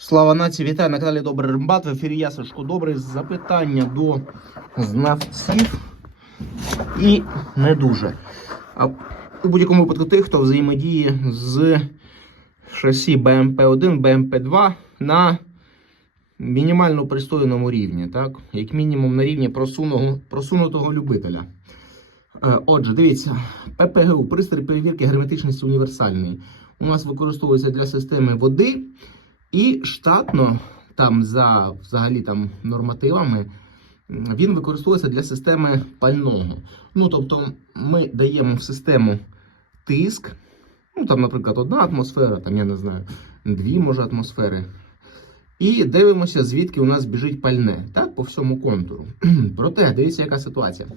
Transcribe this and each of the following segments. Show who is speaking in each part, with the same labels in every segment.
Speaker 1: Слава нації, вітаю на каналі Добрий Римбат. В ефірі я Сашко Добрий. Запитання до знавців і не дуже. А у будь-якому випадку тих, хто взаємодіє з шасі BMP1, BMP2 на мінімально пристойному рівні, так? Як мінімум на рівні просуного, просунутого любителя. Е, Отже, дивіться, ППГУ, пристрій перевірки герметичності універсальний. У нас використовується для системи води. І штатно, там за взагалі там нормативами, він використовується для системи пального. Ну, тобто, ми даємо в систему тиск, ну там, наприклад, одна атмосфера, там я не знаю, дві може атмосфери. І дивимося, звідки у нас біжить пальне, так, по всьому контуру. Проте, дивіться, яка ситуація.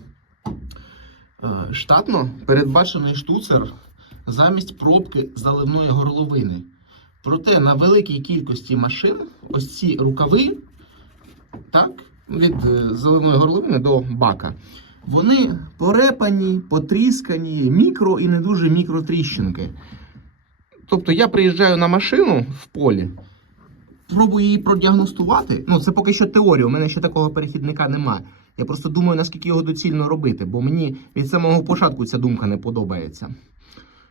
Speaker 1: Е, Штатно передбачений штуцер замість пробки заливної горловини. Проте на великій кількості машин ось ці рукави, так, від е, заливної горловини до бака, вони порепані, потріскані, мікро і не дуже мікротріщинки. Тобто я приїжджаю на машину в полі, пробую її продіагностувати. Ну, це поки що теорія, у мене ще такого перехідника немає. Я просто думаю, наскільки його доцільно робити, бо мені від самого початку ця думка не подобається.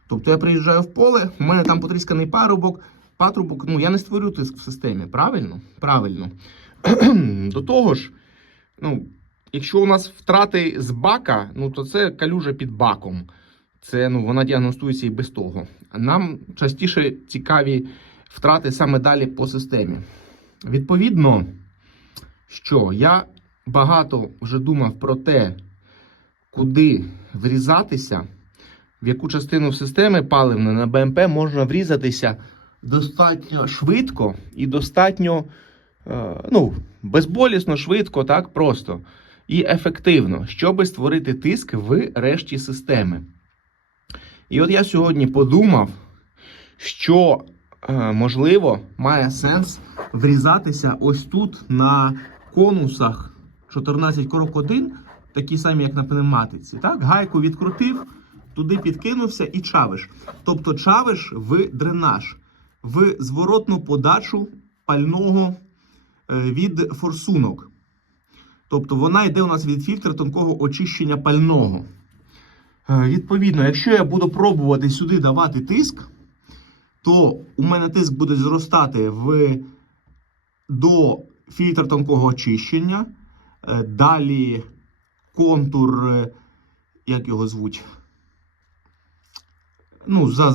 Speaker 1: Тобто я приїжджаю в поле, у мене там потрісканий парубок, патрубок, ну я не створю тиск в системі, правильно? Правильно. До того ж, ну, якщо у нас втрати з бака, ну то це калюжа під баком. Це ну, вона діагностується і без того. Нам частіше цікаві втрати саме далі по системі. Відповідно, що я багато вже думав про те, куди врізатися в яку частину системи паливної на БМП можна врізатися достатньо швидко і достатньо е, ну, безболісно, швидко, так просто і ефективно, щоб створити тиск в решті системи. І от я сьогодні подумав, що е, можливо має сенс врізатися ось тут на конусах 14 крок 1, такі самі, як на пневматиці. Так? Гайку відкрутив туди підкинувся і чавиш. Тобто чавиш в дренаж, в зворотну подачу пального е, від форсунок. Тобто вона йде у нас від фільтра тонкого очищення пального. Е, Відповідно, якщо я буду пробувати сюди давати тиск, то у мене тиск буде зростати в до фільтра тонкого очищення. Е, Далі контур, як його звуть? ну, за,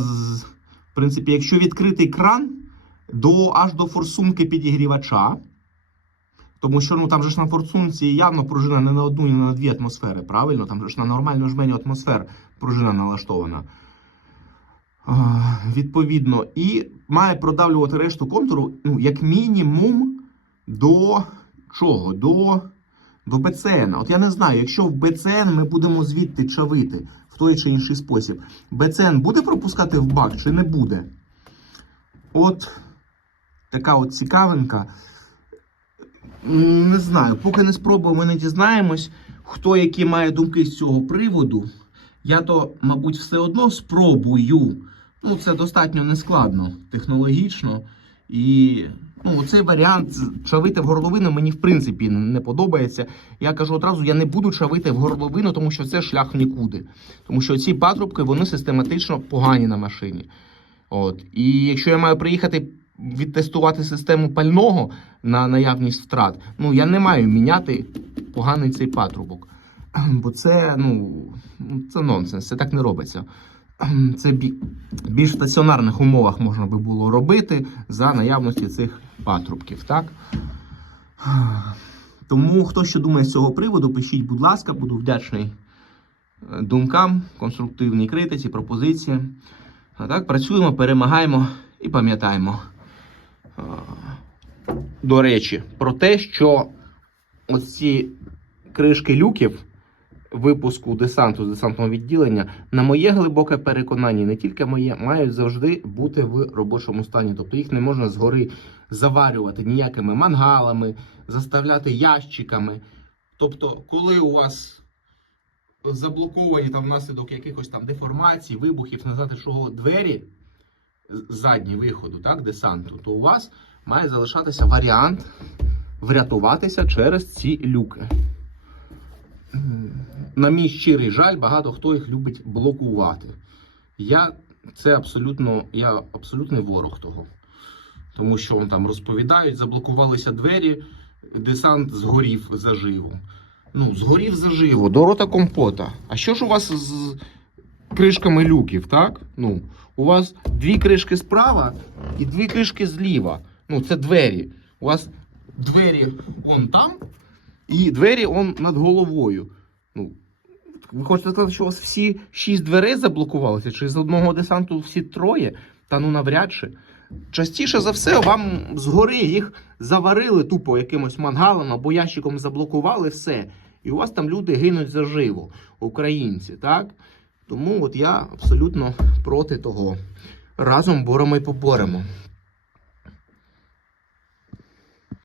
Speaker 1: в принципі, якщо відкритий кран до, аж до форсунки підігрівача, тому що ну, там же ж на форсунці явно пружина не на одну, не на дві атмосфери, правильно? Там же ж на нормальну жменю атмосфер пружина налаштована. Відповідно, і має продавлювати решту контуру, ну, як мінімум, до чого? До, до БЦН. От я не знаю, якщо в БЦН ми будемо звідти чавити в той чи інший спосіб, БЦН буде пропускати в бак чи не буде? От така от цікавинка. Не знаю, поки не спробуємо, не дізнаємось, хто які має думки з цього приводу. Я то, мабуть, все одно спробую. Ну, це достатньо нескладно, технологічно. І ну, цей варіант чавити в горловину мені в принципі не подобається. Я кажу одразу, я не буду чавити в горловину, тому що це шлях нікуди. Тому що ці патрубки вони систематично погані на машині. От. І якщо я маю приїхати відтестувати систему пального на наявність втрат, ну я не маю міняти поганий цей патрубок. Бо це, ну, це нонсенс, це так не робиться. Це бі- більш в стаціонарних умовах можна би було робити за наявності цих патрубків, так? Тому хто що думає з цього приводу, пишіть, будь ласка, буду вдячний е, думкам, конструктивній критиці, пропозиції. А так, працюємо, перемагаємо і пам'ятаємо. До речі, про те, що ось ці кришки люків випуску десанту з десантного відділення, на моє глибоке переконання, не тільки моє, мають завжди бути в робочому стані. Тобто їх не можна згори заварювати ніякими мангалами, заставляти ящиками. Тобто, коли у вас заблоковані там внаслідок якихось там деформацій, вибухів, не знати чого, двері задні виходу, так, десанту, то у вас має залишатися варіант врятуватися через ці люки. На мій щирий жаль, багато хто їх любить блокувати. Я це абсолютно, я абсолютний ворог того. Тому що вони там розповідають, заблокувалися двері, десант згорів заживо. Ну, згорів заживо, до рота компота. А що ж у вас з кришками люків, так? Ну, у вас дві кришки справа і дві кришки зліва. Ну, це двері. У вас двері он там, і двері он над головою. Ну, ви хочете сказати, що у вас всі шість дверей заблокувалися? Чи з одного десанту всі троє? Та ну навряд чи. Частіше за все, вам згори їх заварили тупо якимось мангалом або ящиком заблокували все. І у вас там люди гинуть заживо, українці, так? Тому от я абсолютно проти того. Разом боремо і поборемо.